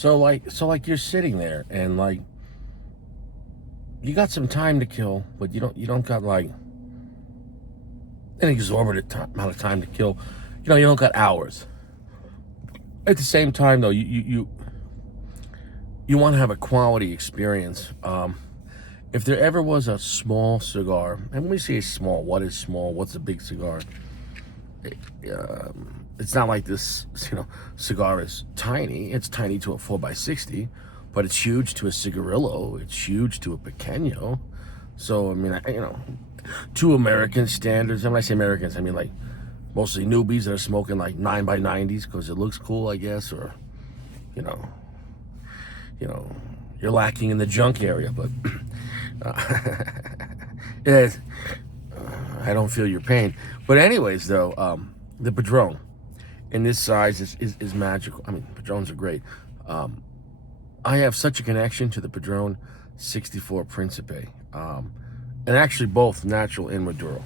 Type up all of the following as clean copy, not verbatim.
So like you're sitting there and like you got some time to kill, but you don't got like an exorbitant amount of time to kill. You don't got hours. At the same time, though, you want to have a quality experience. If there ever was a small cigar, and when we say small, what is small? What's a big cigar? It's not like this, cigar is tiny. It's tiny to a 4x60, but it's huge to a cigarillo. It's huge to a pequeño. So, I mean, to American standards, and when I say Americans, I mean like mostly newbies that are smoking like 9x90s because it looks cool, I guess, or, you know, you're lacking in the junk area, but it is, I don't feel your pain. But anyways, though, the Padron in this size is magical. I mean, Padrons are great. I have such a connection to the Padron 64 Principe, and actually both natural and Maduro.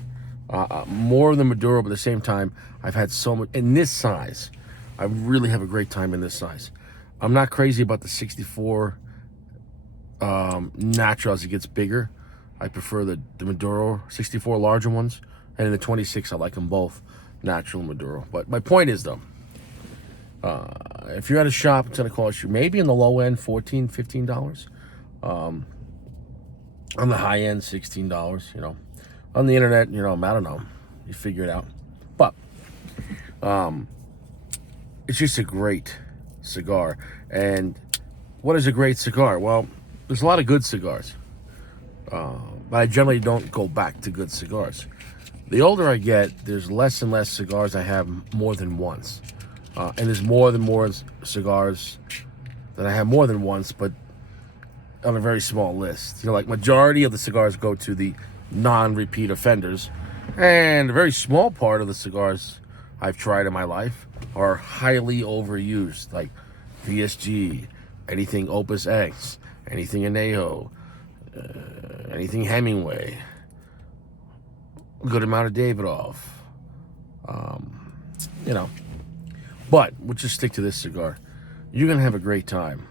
More than Maduro, but at the same time, I've had so much in this size. I really have a great time in this size. I'm not crazy about the 64 natural as it gets bigger. I prefer the Maduro 64 larger ones, and in the 26 I like them both, natural and Maduro. But my point is though, if you're at a shop, it's going to cost you maybe in the low end $14, $15. On the high end, $16. On the internet, I don't know, you figure it out. But it's just a great cigar. And what is a great cigar? Well, there's a lot of good cigars, but I generally don't go back to good cigars. The older I get, there's less and less cigars I have more than once, and there's more cigars that I have more than once, but on a very small list. Like majority of the cigars go to the non-repeat offenders, and a very small part of the cigars I've tried in my life are highly overused, like VSG, anything Opus X, anything Anejo, anything Hemingway, a good amount of Davidoff, But we'll just stick to this cigar. You're gonna have a great time.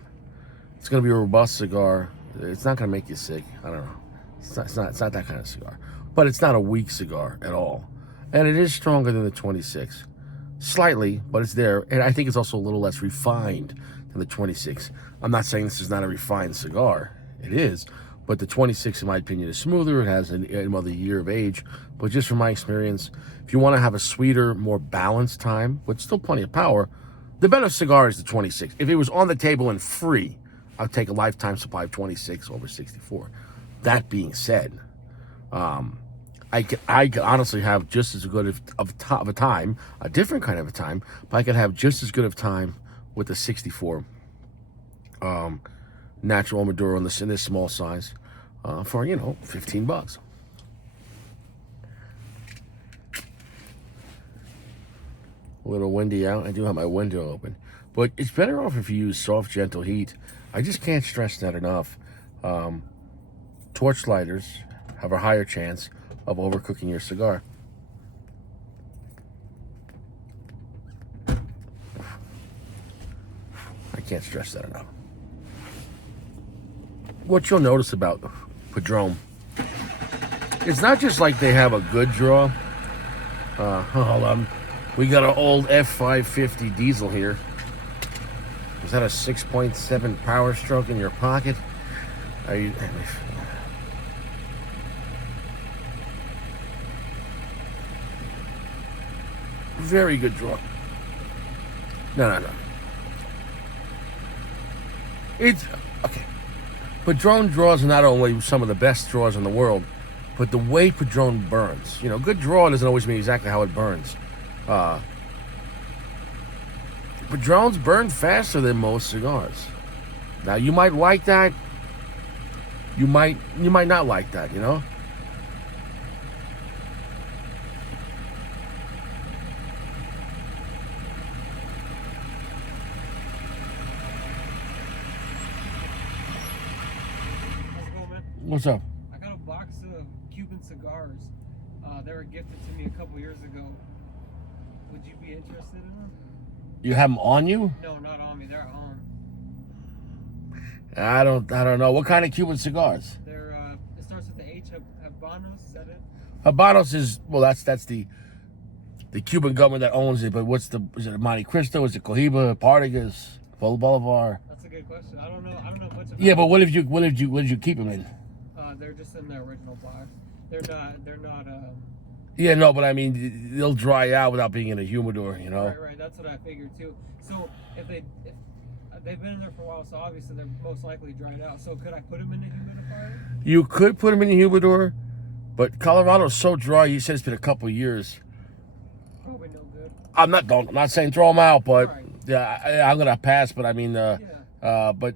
It's gonna be a robust cigar. It's not gonna make you sick. I don't know. It's not that kind of cigar. But it's not a weak cigar at all. And it is stronger than the 26. Slightly, but it's there. And I think it's also a little less refined than the 26. I'm not saying this is not a refined cigar. It is. But the 26, in my opinion, is smoother. It has another year of age. But just from my experience, if you want to have a sweeter, more balanced time, with still plenty of power, the better cigar is the 26. If it was on the table and free, I'd take a lifetime supply of 26 over 64. That being said, I could honestly have just as good of a time, a different kind of a time, but I could have just as good of time with the 64 natural Maduro in this small size for $15. A little windy out. I do have my window open, but it's better off if you use soft, gentle heat. I just can't stress that enough. Torch lighters have a higher chance of overcooking your cigar. I can't stress that enough. What you'll notice about Padron, it's not just like they have a good draw. Hold on. We got an old F550 diesel here. Is that a 6.7 power stroke in your pocket? Very good draw. No. It's okay. Padron draws are not only some of the best draws in the world, but the way Padron burns. Good draw doesn't always mean exactly how it burns. Padrons burn faster than most cigars. Now you might like that. You might not like that. What's up? I got a box of Cuban cigars. They were gifted to me a couple years ago. Would you be interested in them? You have them on you? No, not on me. They're at home. I don't know. What kind of Cuban cigars? They're it starts with the H. Habanos. Is that it? Habanos is, well, that's the Cuban government that owns it. But is it Monte Cristo? Is it Cohiba, Partagas, Bolivar? That's a good question. I don't know. I don't know much about. Yeah, but what did you keep them in? They're just in the original box. They're not. They're not. Yeah, no, but I mean, they'll dry out without being in a humidor, you know. Right. That's what I figured too. So if they've been in there for a while, so obviously they're most likely dried out. So could I put them in a humidifier? You could put them in a humidor, but Colorado's so dry. You said it's been a couple of years. Probably no good. I'm not saying throw them out, but Right. yeah, I'm gonna pass. But I mean, but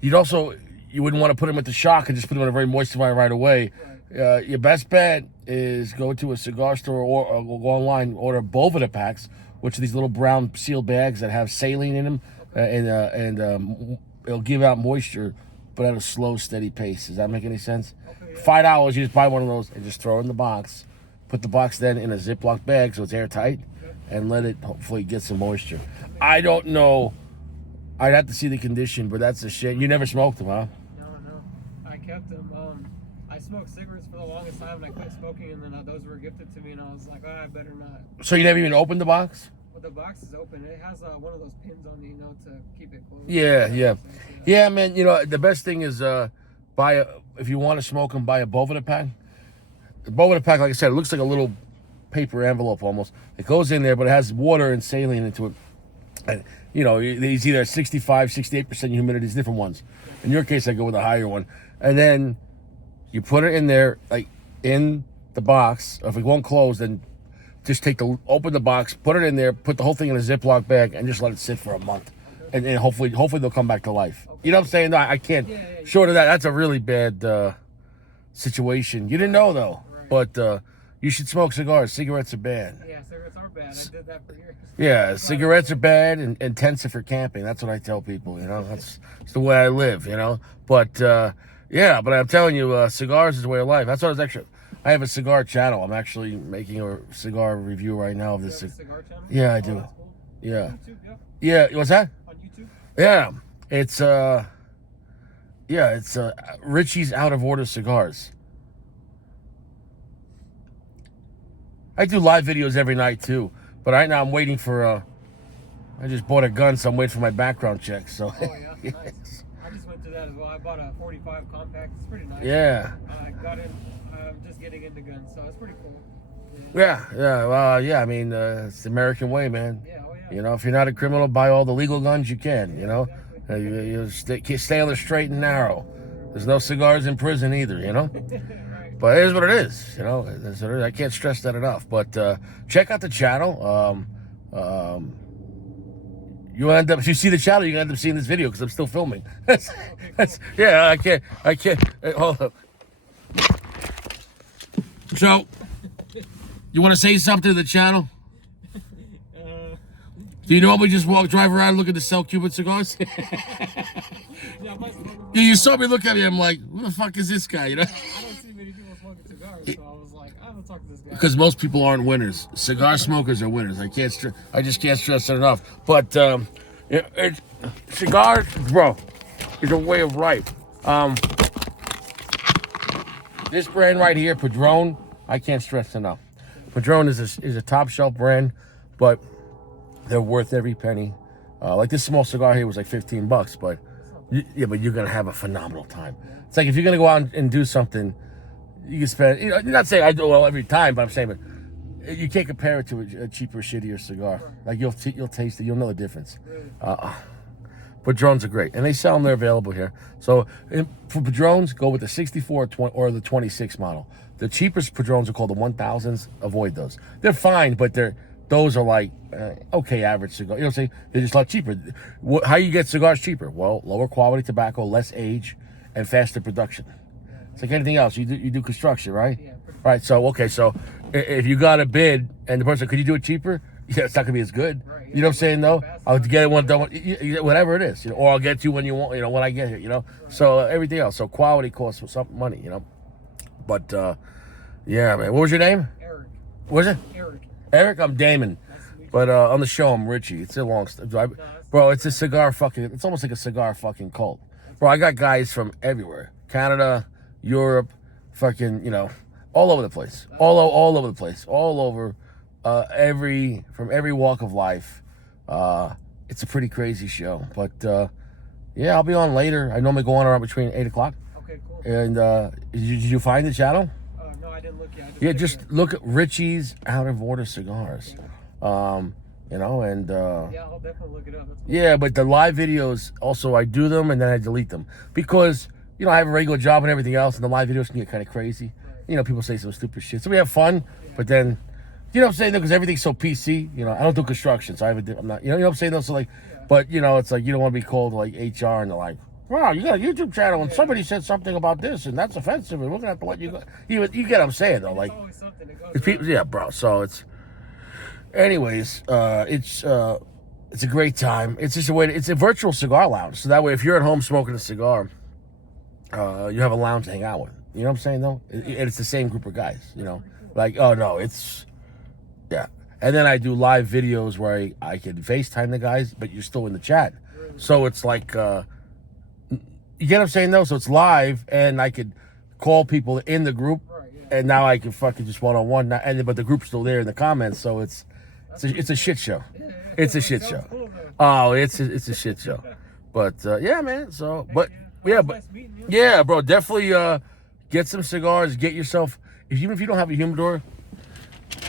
you wouldn't want to put them at the shock and just put them in a very moist environment right away. Right. Your best bet is go to a cigar store or go online, order Boveda packs, which are these little brown sealed bags that have saline in them, and it'll give out moisture, but at a slow, steady pace. Does that make any sense? Okay, yeah. $5, you just buy one of those and just throw it in the box. Put the box then in a Ziploc bag so it's airtight, and let it hopefully get some moisture. I don't know. I'd have to see the condition, but that's a shit. You never smoked them, huh? No. I kept them. I smoked cigarettes for the longest time, and I quit smoking, and then those were gifted to me, and I was like, I better not. So you never even opened the box? Well, the box is open. It has one of those pins on the, to keep it closed. Yeah, man. You know, the best thing is if you want to smoke them, buy a Boveda pack. The Boveda pack, like I said, it looks like a little paper envelope almost. It goes in there, but it has water and saline into it. And, you know, it's either 65, 68% humidity, it's different ones. In your case, I go with a higher one. And then you put it in there, like in the box. If it won't close, then just open the box, put it in there, put the whole thing in a Ziploc bag, and just let it sit for a month. And hopefully they'll come back to life. Okay. You know what I'm saying? No, I can't. Short of that, that's a really bad situation. You didn't know, though. Right. But you should smoke cigars. Cigarettes are bad. Yeah, cigarettes are bad. I did that for years. Yeah, cigarettes are bad and intensive for camping. That's what I tell people, you know. That's the way I live, you know. But, yeah, but I'm telling you, cigars is the way of life. That's what I have a cigar channel. I'm actually making a cigar review right now of this. You have a cigar channel? Yeah, I do. That's cool. Yeah. YouTube, yeah. What's that? On YouTube? Yeah. It's Richie's Out of Order Cigars. I do live videos every night too, but right now I'm waiting for I just bought a gun, so I'm waiting for my background check. So. Oh yeah, nice. I just went through that as well. I bought a 45 compact. It's pretty nice. Yeah. I got in. I'm just getting into guns, so it's pretty cool. Yeah. Well, yeah. I mean, it's the American way, man. Yeah. Oh yeah. You know, if you're not a criminal, buy all the legal guns you can. You know, exactly. You stay on the straight and narrow. There's no cigars in prison either. You know. Right. But it is what it is, you know. I can't stress that enough. But check out the channel. You end up, if you see the channel, you can end up seeing this video because I'm still filming. Yeah, I can't. Hold up. So, you want to say something to the channel? Do you normally just drive around looking to sell Cuban cigars? Yeah, you saw me look at me. I'm like, who the fuck is this guy? You know. I don't see many people smoking cigars, so I was like, I'm gonna talk to this guy. Because most people aren't winners. Cigar smokers are winners. I just can't stress it enough. But cigars, bro, is a way of life. This brand right here, Padron, I can't stress enough. Padron is a top shelf brand, but they're worth every penny. Like this small cigar here was like $15, but but you're gonna have a phenomenal time. It's like if you're gonna go out and do something, you can spend. You know, you're not saying I do it well every time, but I'm saying, but you can't compare it to a cheaper, shittier cigar. Like you'll taste it, you'll know the difference. Padrones are great, and they sell them. They're available here. So for Padrones, go with the 64 or the 26 model. The cheapest Padrones are called the 1000s. Avoid those. They're fine, but those are like okay average cigar. You know what I'm saying? They're just a lot cheaper. How you get cigars cheaper? Well, lower quality tobacco, less age, and faster production. It's like anything else. You do construction, right? Yeah. Right. So if you got a bid and the person, could you do it cheaper? Yeah, it's not gonna be as good. Right, you know what I'm saying? Though I'll get it one done, whatever it is, you know, or I'll get you when you want, you know, when I get here, you know. Right. So everything else. So quality costs some money, you know. But yeah, man. What was your name? Eric. What was it? Eric. Eric. I'm Damon. Nice to meet But on the show, I'm Richie. It's a long story. Bro, it's a cigar fucking, it's almost like a cigar fucking cult. Bro, I got guys from everywhere. Canada, Europe, fucking, you know, all over the place. All over the place. All over, from every walk of life. It's a pretty crazy show. But, yeah, I'll be on later. I normally go on around between 8 o'clock. Okay, cool. And did you find the channel? No, I didn't look yet. Yeah, just look at Richie's Out of Order Cigars. You know, and yeah, I'll definitely look it up. That's cool. yeah, but the live videos also, I do them and then I delete them because, you know, I have a regular job and everything else, and the live videos can get kind of crazy. Right. You know, people say some stupid shit, so we have fun, but then, you know what I'm saying, because everything's so PC. You know, I don't do construction, so I'm not, you know what I'm saying though. So like, but you know, it's like you don't want to be called like HR and they're like, wow, you got a YouTube channel and somebody said something about this and that's offensive and we're gonna have to let you go. You get what I'm saying though, like, It's always something that goes it's people, yeah, bro. So it's, anyways, it's a great time. It's just a way. It's a virtual cigar lounge, so that way, if you're at home smoking a cigar, you have a lounge to hang out with. You know what I'm saying though? And it's the same group of guys. You know, like, oh no, it's, yeah. And then I do live videos where I can FaceTime the guys, but you're still in the chat. So it's like, you get what I'm saying though? So it's live, and I could call people in the group, and now I can fucking just one-on-one, but the group's still there in the comments, so it's a shit show. It's a shit show. Oh, it's a shit show. But yeah, man. So, but yeah, but yeah, bro, definitely get some cigars. Get yourself, even if you don't have a humidor,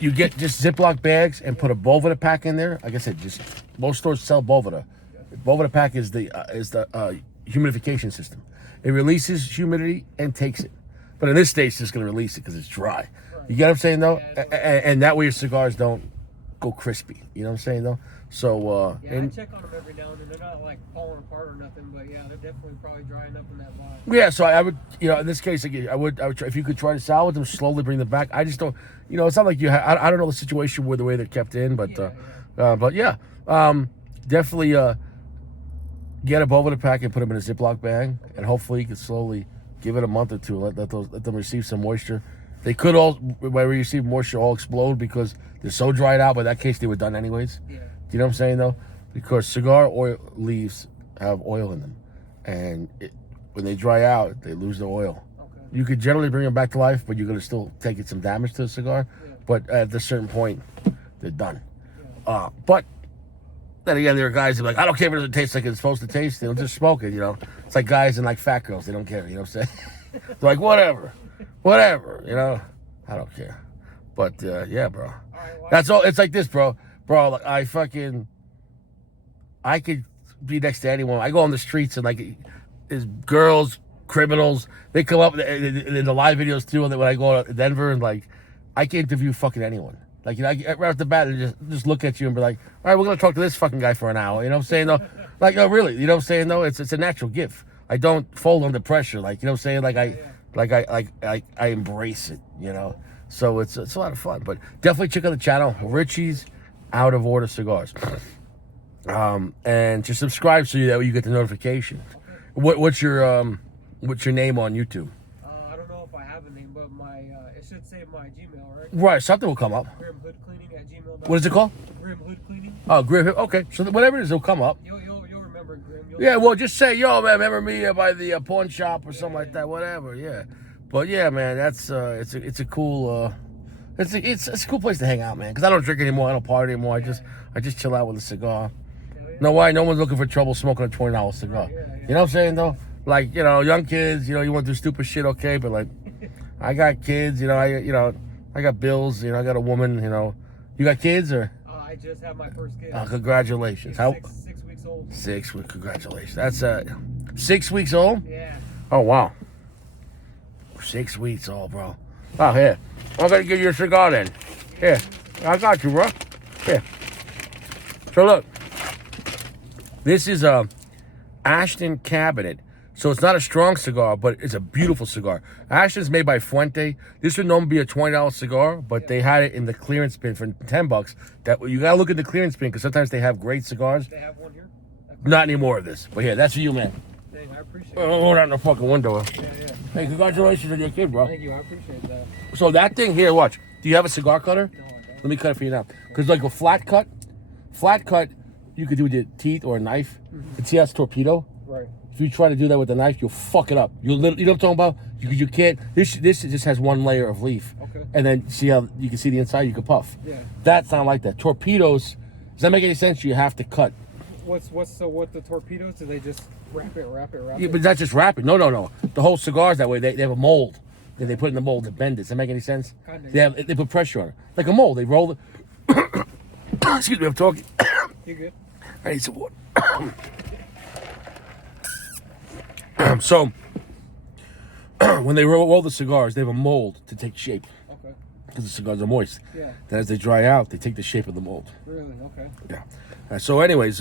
you get just Ziploc bags and put a Boveda pack in there. Like I said, just most stores sell Boveda. Boveda pack is the humidification system. It releases humidity and takes it. But in this state, it's just going to release it because it's dry. You get what I'm saying, though? And that way your cigars don't go crispy. You know what I'm saying, though? So, I check on them every now and then. They're not, like, falling apart or nothing, but, yeah, they're definitely probably drying up in that vibe. Yeah, so I would, you know, in this case, I would try, if you could try to salvage them, slowly bring them back. I just don't, you know, it's not like I don't know the situation where the way they're kept in, but, definitely, get a Boveda pack and put them in a Ziploc bag, and hopefully you can slowly give it a month or two. Let them receive some moisture. They could all, when they receive moisture, all explode because they're so dried out. But in that case, they were done anyways. Yeah. Do you know what I'm saying though? Because cigar oil leaves have oil in them, and when they dry out, they lose the oil. Okay. You could generally bring them back to life, but you're gonna still take some damage to the cigar. Yeah. But at a certain point, they're done. Yeah. But then again, there are guys who are like, I don't care if it doesn't taste like it's supposed to taste. They'll just smoke it, you know. It's like guys and like fat girls. They don't care, you know what I'm saying? They're like, whatever, you know. I don't care. But, yeah, bro. That's all. It's like this, bro. Bro, like, I could be next to anyone. I go on the streets and, like, there's girls, criminals. They come up in the live videos, too, when I go to Denver, and, like, I can interview fucking anyone. Like, you know, right off the bat, and just look at you and be like, all right, we're going to talk to this fucking guy for an hour. You know what I'm saying, though? Like, no, really. You know what I'm saying, though? It's a natural gift. I don't fold under pressure. Like, you know what I'm saying? I embrace it, you know? So it's a lot of fun. But definitely check out the channel, Richie's Out of Order Cigars. And just subscribe so that way you get the notification. What's your name on YouTube? I don't know if I have a name, but it should say my Gmail, right? Right, something will come up. GrimHoodCleaning@gmail.com. What is it called? Grim Hood Cleaning. Oh, Grim Hood. Okay, so whatever it is, it'll come up. You'll remember Grim. Yeah, well, just say, yo, man, remember me by the pawn shop or something like that, whatever. Yeah, but yeah, man, that's it's a cool it's a cool place to hang out, man. Because I don't drink anymore, I don't party anymore. I just chill out with a cigar. No, why? No one's looking for trouble smoking a $20 cigar. You know what I'm saying though? Like, you know, young kids, you know, you want to do stupid shit, okay, but like, I got kids, you know, I got bills, you know, I got a woman, you know. You got kids or? I just had my first kid. Congratulations. How? 6 weeks old. 6 weeks. Congratulations. That's 6 weeks old? Yeah. Oh, wow. 6 weeks old, bro. Oh, here. I'm going to give you a cigar then. Here. I got you, bro. Here. So, look. This is a Ashton Cabinet. So it's not a strong cigar, but it's a beautiful cigar. Ashton's made by Fuente. This would normally be a $20 cigar, but they had it in the clearance bin for $10. That you gotta look at the clearance bin because sometimes they have great cigars. They have one here? Not anymore of this, but yeah, that's for you, man. Dang, I appreciate it. Hold out in the fucking window. Yeah. Hey, congratulations on your kid, bro. Thank you, I appreciate that. So that thing here, watch. Do you have a cigar cutter? No, I don't. Let me cut it for you now. Because like a flat cut, Flat cut, you could do with your teeth or a knife. And see how it's torpedo? Right. If you try to do that with a knife, you'll fuck it up. You know what I'm talking about? You can't. This just has one layer of leaf. Okay. And then see how you can see the inside. You can puff. Yeah. That's not like that. Torpedoes. Does that make any sense? You have to cut. What the torpedoes? Do they just wrap it? Yeah, but that's just wrapping. No. The whole cigar's that way. They have a mold. They put in the mold to bend it. Does that make any sense? Kinda. They put pressure on it. Like a mold. They roll it. Excuse me, I'm talking. You good? I need some water. So, when they roll the cigars, they have a mold to take shape. Okay. Because the cigars are moist. Yeah. Then as they dry out, they take the shape of the mold. Really? Okay. Yeah. So anyways,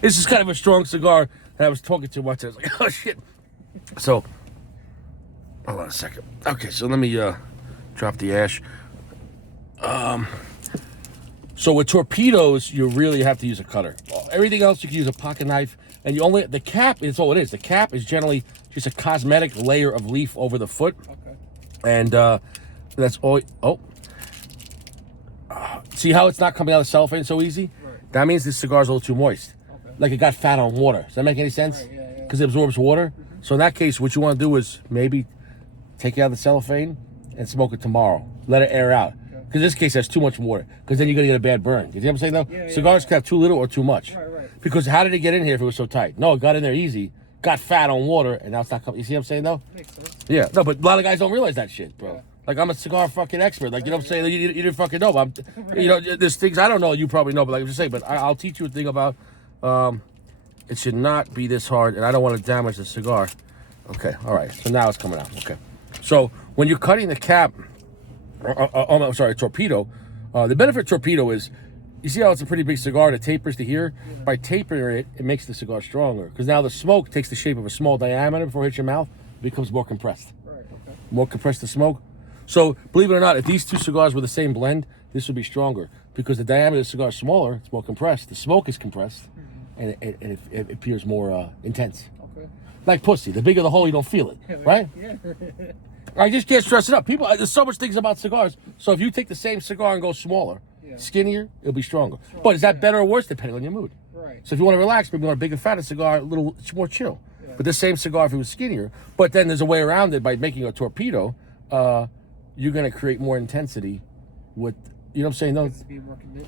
this is kind of a strong cigar. And I was talking too much. I was like, oh, shit. So, hold on a second. Okay, so let me drop the ash. So with torpedoes, you really have to use a cutter. Everything else, you can use a pocket knife. And the cap is all it is. The cap is generally just a cosmetic layer of leaf over the foot. Okay. And that's all. See how it's not coming out of cellophane so easy? Right. That means this cigar is a little too moist. Okay. Like it got fat on water. Does that make any sense? Right, yeah. Because it absorbs water. Mm-hmm. So in that case, what you want to do is maybe take it out of the cellophane and smoke it tomorrow. Let it air out. Because this case has too much water. Because then you're going to get a bad burn. You know what I'm saying, though? Yeah, Cigars can have too little or too much. Right. Because how did it get in here if it was so tight? No, it got in there easy, got fat on water, and now it's not coming. You see what I'm saying, though? Makes sense. Yeah. No, but a lot of guys don't realize that shit, bro. Yeah. Like, I'm a cigar fucking expert. Like, you know what I'm saying? You didn't fucking know. But you know, there's things I don't know you probably know, but like I'm just saying, but I'll teach you a thing about it should not be this hard, and I don't want to damage the cigar. Okay, all right. So now it's coming out. Okay. So when you're cutting the cap, I'm sorry, torpedo, the benefit of torpedo is, you see how it's a pretty big cigar that tapers to here? Yeah. By tapering it, it makes the cigar stronger. Because now the smoke takes the shape of a small diameter before it hits your mouth. It becomes more compressed. Right, okay. More compressed the smoke. So, believe it or not, if these two cigars were the same blend, this would be stronger. Because the diameter of the cigar is smaller, it's more compressed. The smoke is compressed, and it appears more intense. Okay. Like pussy. The bigger the hole, you don't feel it. Right? Yeah. I just can't stress it up. People, there's so much things about cigars. So if you take the same cigar and go smaller, skinnier, it'll be stronger. But is that better or worse depending on your mood? Right. So if you want to relax, maybe you want a bigger, fatter cigar, a little more chill. Yeah. But the same cigar if it was skinnier. But then there's a way around it by making a torpedo. You're going to create more intensity with, you know what I'm saying, though?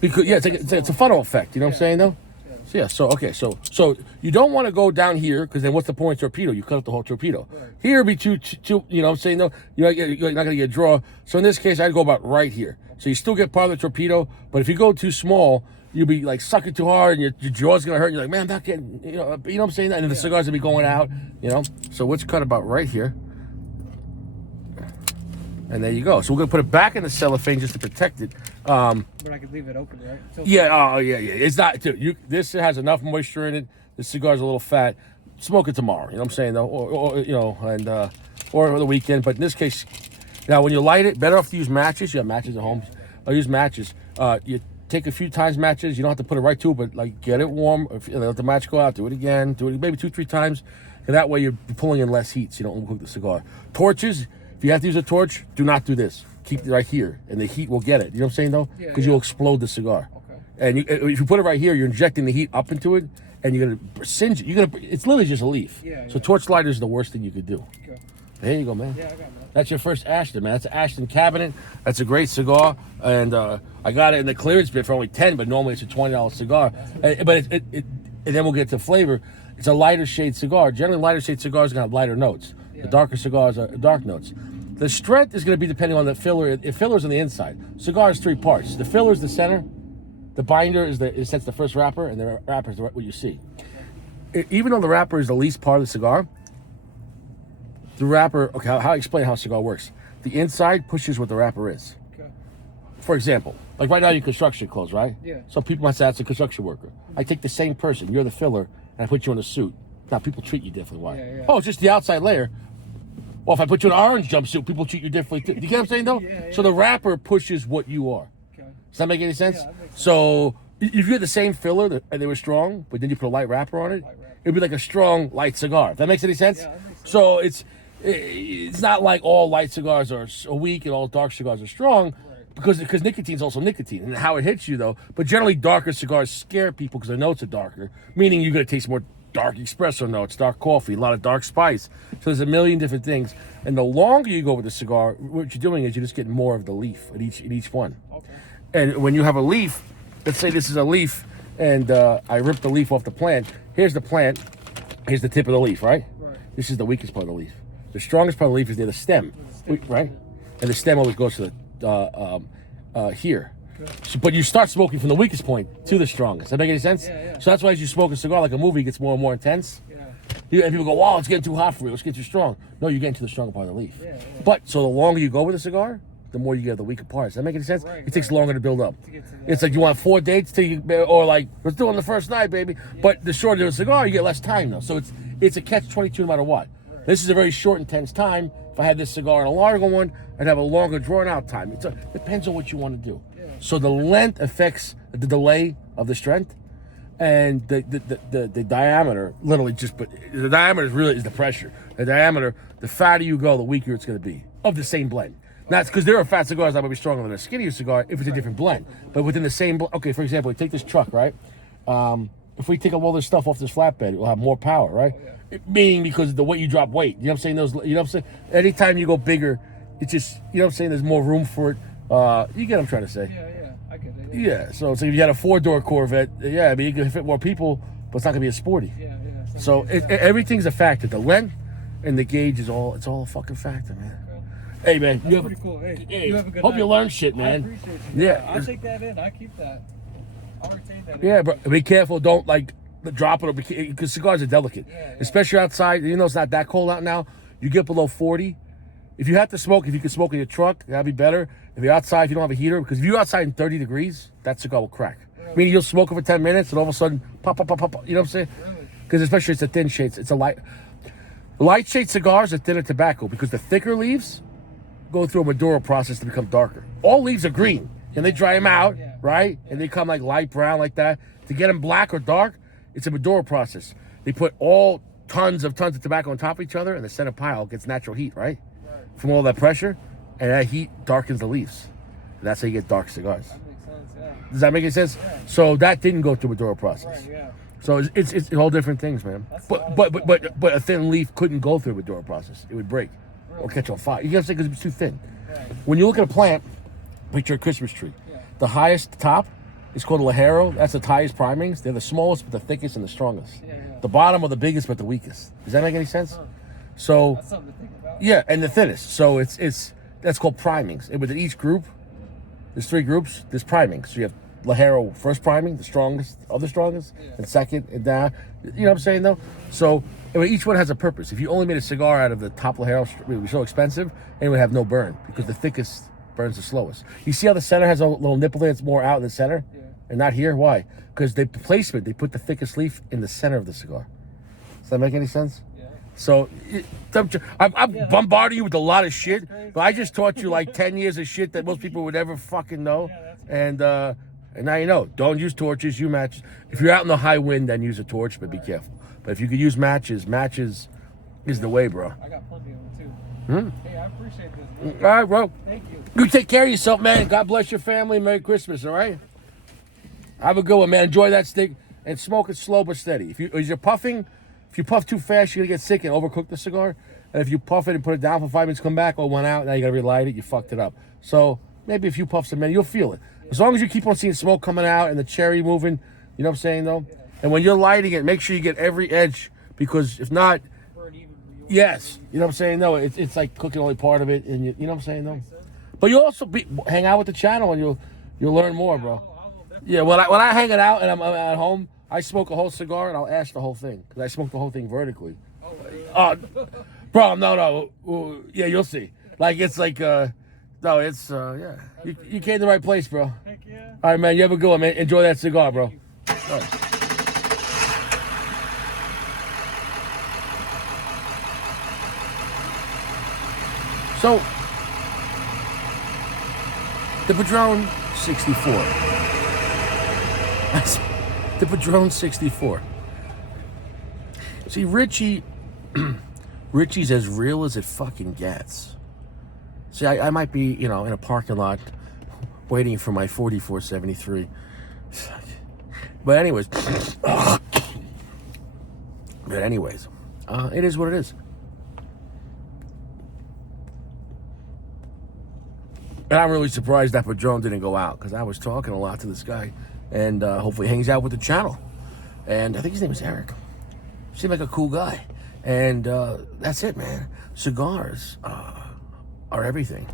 Because it's a funnel effect. You know what I'm saying, though? So you don't want to go down here because then what's the point of torpedo? You cut up the whole torpedo. Right. Here would be too, you know what I'm saying, though? You're not going to get a draw. So in this case, I'd go about right here. So you still get part of the torpedo, but if you go too small, you'll be like sucking too hard and your jaw's going to hurt. And you're like, man, I'm not getting, you know what I'm saying? And then the cigar's going to be going out, you know? So let's cut about right here. And there you go. So we're going to put it back in the cellophane just to protect it. But I could leave it open, right? Yeah, It's not, dude, this has enough moisture in it. The cigar's a little fat. Smoke it tomorrow, you know what I'm saying, though? Or you know, and or the weekend. But in this case, now when you light it, better off to use matches. You have matches at home. I'll use matches. You take a few times matches. You don't have to put it right to it, but like get it warm. If you let the match go out, do it again. Do it maybe 2-3 times. And that way you're pulling in less heat so you don't cook the cigar. Torches, if you have to use a torch, do not do this. Keep it right here, and the heat will get it. You know what I'm saying, though? Because you'll explode the cigar. Okay. And if you put it right here, you're injecting the heat up into it, and you're gonna singe it. It's literally just a leaf. So torch lighter is the worst thing you could do. Okay. There you go, man. Yeah, I got that. That's your first Ashton, man. That's an Ashton Cabinet. That's a great cigar, and I got it in the clearance bid for only $10, but normally it's a $20 cigar. But and then we'll get to flavor. It's a lighter shade cigar. Generally, lighter shade cigars are gonna have lighter notes. Yeah. The darker cigars are dark notes. The strength is going to be depending on the filler. If filler's on the inside, cigar is 3 parts. The filler is the center. The binder is sets the first wrapper, and the wrapper is what you see. Even though the wrapper is the least part of the cigar, the wrapper. Okay, how I explain how a cigar works. The inside pushes what the wrapper is. Okay. For example, like right now, your construction clothes, right? Yeah. Some people might say that's a construction worker. I take the same person. You're the filler, and I put you in a suit. Now people treat you differently. Why? Yeah. Oh, it's just the outside layer. Well, if I put you in an orange jumpsuit, people treat you differently too. You get what I'm saying, though? Yeah. So the wrapper pushes what you are. Okay. Does that make any sense? Yeah, that makes sense. So if you had the same filler and they were strong, but then you put a light wrapper on it, it'd be like a strong, light cigar. If that makes any sense? Yeah, that makes sense. So it's not like all light cigars are weak and all dark cigars are strong, because nicotine's also nicotine, and how it hits you though. But generally, darker cigars scare people because the notes are darker, meaning you're gonna taste more dark espresso notes, dark coffee, a lot of dark spice. So there's a million different things. And the longer you go with the cigar, what you're doing is you're just getting more of the leaf in each one. Okay. And when you have a leaf, let's say this is a leaf, and I ripped the leaf off the plant. Here's the plant. Here's the tip of the leaf, right? Right. This is the weakest part of the leaf. The strongest part of the leaf is near the stem, right? And the stem always goes to the here. So, but you start smoking from the weakest point to the strongest. Does that make any sense? Yeah. So that's why as you smoke a cigar like a movie, it gets more and more intense. And people go, wow, it's getting too hot for you. Let's get too strong. No, you're getting to the stronger part of the leaf. But so the longer you go with a cigar, the more you get the weaker parts. Does that make any sense? It takes longer to build up. It's like you want 4 dates till you, or like, let's do it on the first night, baby. But the shorter the cigar, you get less time though. So it's a catch-22 no matter what. This is a very short, intense time. If I had this cigar and a longer one, I'd have a longer, drawn-out time. It depends on what you want to do. So the length affects the delay of the strength, and the diameter literally but the diameter is the pressure. The diameter, the fatter you go, the weaker it's going to be of the same blend. Now, it's because there are fat cigars that might be stronger than a skinnier cigar if it's a different blend. But within the same blend, okay, for example, take this truck, right? If we take all this stuff off this flatbed, we'll have more power, right? Meaning because of the weight you drop weight. You know what I'm saying? You know what I'm saying? Anytime you go bigger, it's just, you know what I'm saying? There's more room for it. You get what I'm trying to say? Yeah, I get it. Yeah, so it's like if you had a 4-door Corvette, yeah, I mean, you can fit more people, but it's not gonna be as sporty. Yeah. So everything's a factor. The length and the gauge it's all a fucking factor, man. Okay. Hey, man, That's pretty cool. Hey, you have a good hope night. you learn shit, man. I appreciate you. Yeah. I'll take that in. I keep that. I'll retain that. Yeah, but be careful. Don't like drop it because cigars are delicate, especially outside. You know, it's not that cold out now. You get below 40. If you have to smoke, if you can smoke in your truck, that'd be better. If you're outside, if you don't have a heater, because if you're outside in 30 degrees, that cigar will crack. Meaning you'll smoke it for 10 minutes and all of a sudden pop. You know what I'm saying? Because especially it's a thin shade. It's a light shade cigars are thinner tobacco because the thicker leaves go through a Maduro process to become darker. All leaves are green and they dry them out, right? And they come like light brown like that. To get them black or dark, it's a Maduro process. They put all tons of tobacco on top of each other, and the center pile gets natural heat, right? From all that pressure, and that heat darkens the leaves. And that's how you get dark cigars. That makes sense, yeah. Does that make any sense? Yeah. So that didn't go through a Maduro process. Right, yeah. So it's all different things, man. But a thin leaf couldn't go through a Maduro process. It would break or catch on fire. You know what I'm saying? Because it's too thin. Right. When you look at a plant, picture a Christmas tree. Yeah. The highest top is called a lajero. That's the highest primings. They're the smallest, but the thickest and the strongest. Yeah. The bottom are the biggest, but the weakest. Does that make any sense? So That's something to think about. yeah, and the thinnest. So it's that's called primings. And within each group, there's 3 groups. There's primings. So you have lajero first priming, the strongest of the strongest, and second and down. You know what I'm saying though? So each one has a purpose. If you only made a cigar out of the top lajero, it would be so expensive and it would have no burn because the thickest burns the slowest. You see how the center has a little nipple there? It's more out in the center and not here. Why? Because they put the thickest leaf in the center of the cigar. Does that make any sense? Yeah. So I'm bombarding you with a lot of shit, but I just taught you like 10 years of shit that most people would ever fucking know. And now you know. Don't use torches, use matches. If you're out in the high wind, then use a torch, but be careful. But if you could use matches is the way, bro. I got plenty of them too. Hey, I appreciate this. All right, bro. Thank you. You take care of yourself, man. God bless your family. Merry Christmas, all right? Have a good one, man. Enjoy that stick and smoke it slow but steady. If you puff too fast, you're gonna get sick and overcook the cigar. And if you puff it and put it down for 5 minutes, come back, went out, now you gotta relight it, you fucked it up. So maybe a few puffs a minute, you'll feel it. As long as you keep on seeing smoke coming out and the cherry moving, you know what I'm saying though? And when you're lighting it, make sure you get every edge, because if not, yes, you know what I'm saying? No, it's like cooking only part of it, and you know what I'm saying? No, but you also hang out with the channel, and you'll learn more, bro. Yeah, when I hang it out and I'm at home, I smoke a whole cigar and I'll ash the whole thing because I smoke the whole thing vertically. Bro, no, yeah, you'll see. Like it's like no, it's yeah, you came to the right place, bro. Heck yeah. All right, man, you have a good one, man. Enjoy that cigar, bro. All right. So, the Padron 64. The Padron 64. See, Richie's as real as it fucking gets. See, I might be, in a parking lot waiting for my 4473. But anyways, it is what it is. And I'm really surprised that Padron didn't go out, because I was talking a lot to this guy, and hopefully he hangs out with the channel. And I think his name is Eric. Seemed like a cool guy. And that's it, man. Cigars are everything.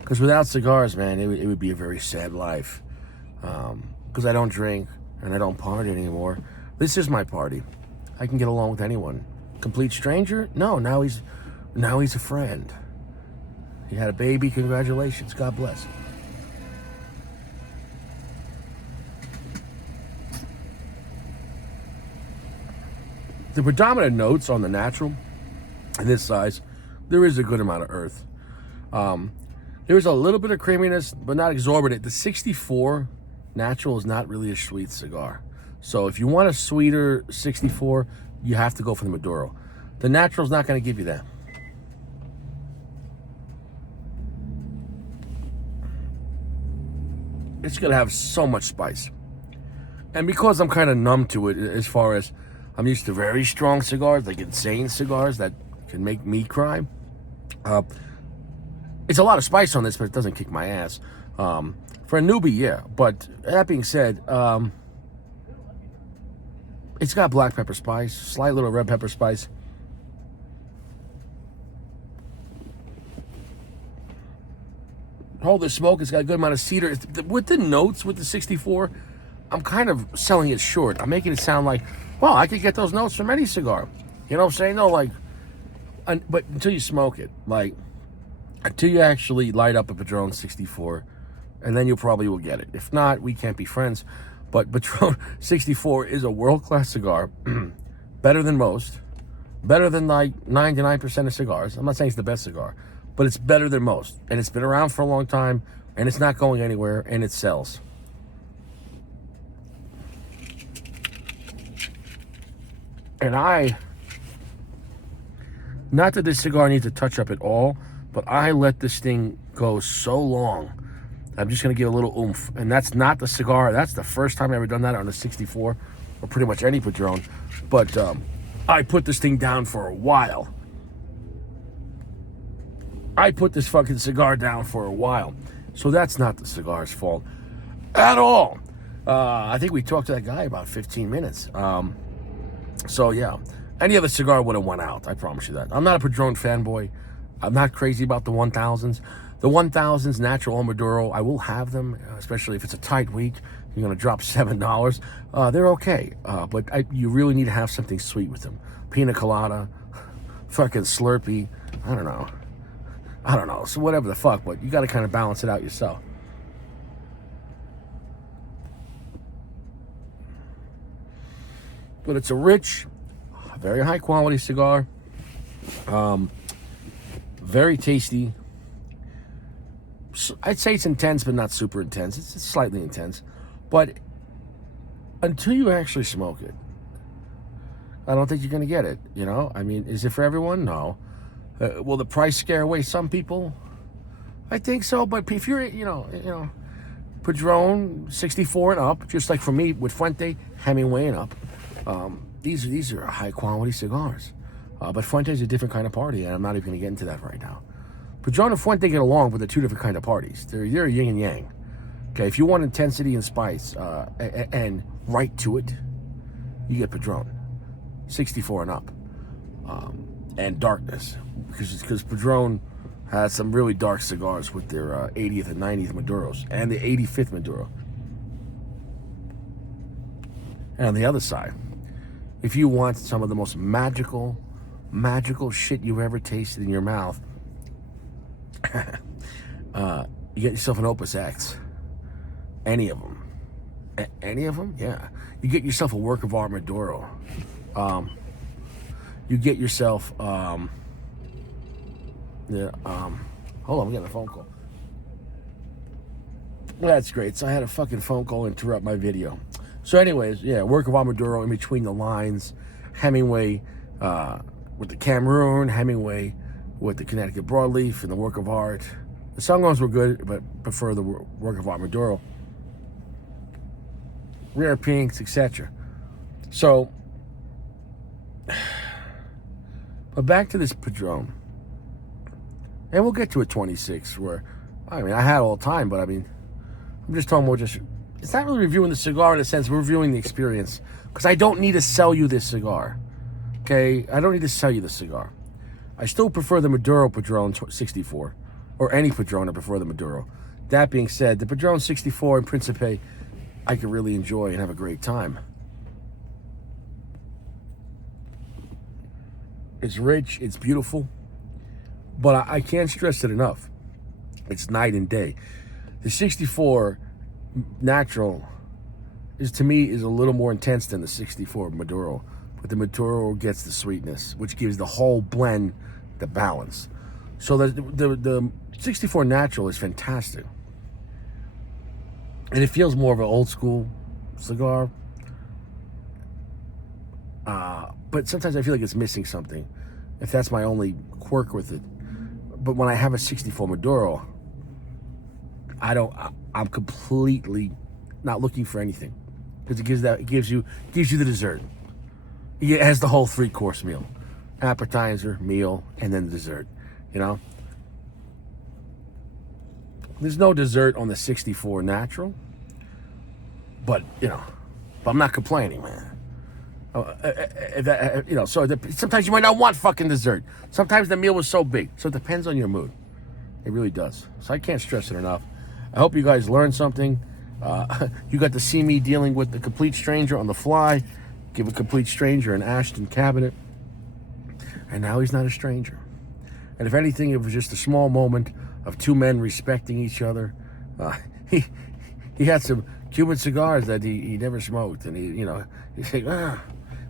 Because without cigars, man, it would be a very sad life. Because I don't drink and I don't party anymore. This is my party. I can get along with anyone. Complete stranger? No, now he's a friend. He had a baby. Congratulations. God bless. The predominant notes on the natural in this size, there is a good amount of earth. There's a little bit of creaminess, but not exorbitant. The 64 natural is not really a sweet cigar. So if you want a sweeter 64, you have to go for the Maduro. The natural is not going to give you that. It's going to have so much spice. And because I'm kind of numb to it, as far as I'm used to very strong cigars, like insane cigars that can make me cry. It's a lot of spice on this, but it doesn't kick my ass. For a newbie, yeah. But that being said, it's got black pepper spice, slight little red pepper spice. Hold the smoke, it's got a good amount of cedar. With the notes, with the 64, I'm kind of selling it short. I'm making it sound like, well, I could get those notes from any cigar. You know what I'm saying? No, like, but until you smoke it, like, until you actually light up a Padron 64, and then you probably will get it. If not, we can't be friends. But Padron 64 is a world-class cigar, better than most, better than like 99% of cigars. I'm not saying it's the best cigar, but it's better than most. And it's been around for a long time, and it's not going anywhere, and it sells. And not that this cigar needs a touch-up at all, but I let this thing go so long. I'm just going to give a little oomph. And that's not the cigar. That's the first time I've ever done that on a 64, or pretty much any Padron. But I put this thing down for a while. I put this fucking cigar down for a while. So that's not the cigar's fault at all. I think we talked to that guy about 15 minutes. So yeah, any other cigar would have went out. I promise you that. I'm not a Padron fanboy. I'm not crazy about the 1000s. The 1000s, natural or Maduro, I will have them, especially if it's a tight week. You're going to drop $7. They're okay. But you really need to have something sweet with them. Pina colada, fucking Slurpee. I don't know. So whatever the fuck, but you got to kind of balance it out yourself. But it's a rich, very high quality cigar. Very tasty. I'd say it's intense, but not super intense. It's slightly intense. But until you actually smoke it, I don't think you're going to get it. You know, I mean, is it for everyone? No. Will the price scare away some people? I think so. But if you're, you know, Padron 64 and up, just like for me with Fuente, Hemingway and up, these are high quality cigars. But Fuente's a different kind of party, and I'm not even going to get into that right now. Padron and Fuente get along, but they're two different kind of parties. They're yin and yang. Okay, if you want intensity and spice and right to it, you get Padron 64 and up, and darkness, because Padron has some really dark cigars with their 80th and 90th Maduros and the 85th Maduro. And on the other side, if you want some of the most magical shit you've ever tasted in your mouth, you get yourself an Opus X. Any of them. Any of them? Yeah. You get yourself a work of art Maduro. You get yourself, hold on, I'm getting a phone call. That's great. So I had a fucking phone call interrupt my video. So anyways, yeah, work of art Maduro in between the lines. Hemingway with the Cameroon, Hemingway with the Connecticut Broadleaf and the work of art, The Sungons were good, but prefer the work of Art Maduro. Rare pinks, etc. So, but back to this Padron. And we'll get to a 26 where, I mean, I had all the time, but I mean, I'm just talking about it's not really reviewing the cigar in a sense, we're reviewing the experience. Because I don't need to sell you this cigar. Okay? I don't need to sell you the cigar. I still prefer the Maduro Padron 64. Or any Padron, I prefer the Maduro. That being said, the Padron 64 and Principe, I could really enjoy and have a great time. It's rich, it's beautiful, but I can't stress it enough. It's night and day. The 64 natural to me is a little more intense than the 64 Maduro, but the Maduro gets the sweetness, which gives the whole blend the balance. So the 64 natural is fantastic. And it feels more of an old school cigar. But sometimes I feel like it's missing something, if that's my only quirk with it. But when I have a 64 Maduro, I'm completely not looking for anything, because it gives you the dessert. It has the whole 3-course meal, appetizer, meal, and then the dessert. You know, there's no dessert on the 64 natural, but but I'm not complaining, man. So sometimes you might not want fucking dessert. Sometimes the meal was so big. So it depends on your mood. It really does. So I can't stress it enough. I hope you guys learned something. You got to see me dealing with the complete stranger on the fly. Give a complete stranger an Ashton cabinet. And now he's not a stranger. And if anything, it was just a small moment of two men respecting each other. He had some Cuban cigars that he never smoked. And he's like, ah.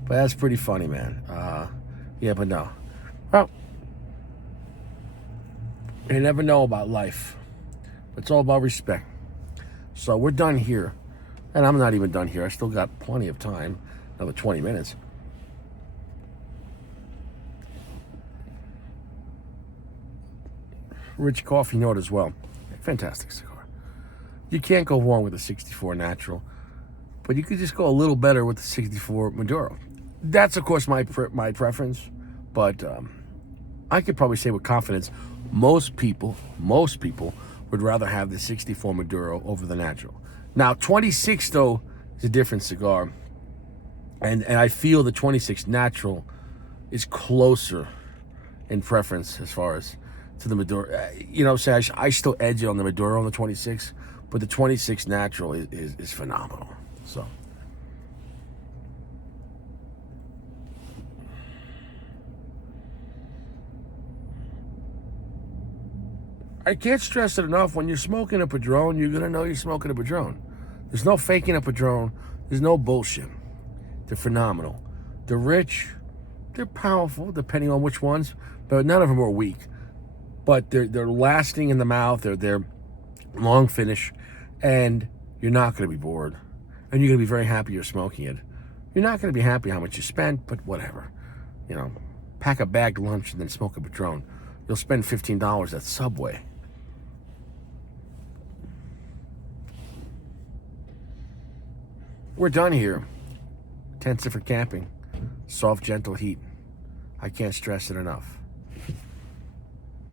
But that's pretty funny, man. Yeah, but no. Well, you never know about life. It's all about respect. So we're done here. And I'm not even done here. I still got plenty of time. Another 20 minutes. Rich coffee note as well. Fantastic cigar. You can't go wrong with a 64 natural. But you could just go a little better with the 64 Maduro. That's, of course, my preference. But I could probably say with confidence, most people would rather have the 64 Maduro over the natural. Now, 26, though, is a different cigar. And I feel the 26 natural is closer in preference as far as to the Maduro. I still edge it on the Maduro on the 26, but the 26 natural is phenomenal. So I can't stress it enough. When you're smoking a Padron, you're gonna know you're smoking a Padron. There's no faking a Padron. There's no bullshit. They're phenomenal. They're rich. They're powerful, depending on which ones, but none of them are weak. But they're lasting in the mouth. They're long finish, and you're not gonna be bored. And you're going to be very happy you're smoking it. You're not going to be happy how much you spent, but whatever. Pack a bagged lunch and then smoke a Padron. You'll spend $15 at Subway. We're done here. Intensive for camping. Soft, gentle heat. I can't stress it enough.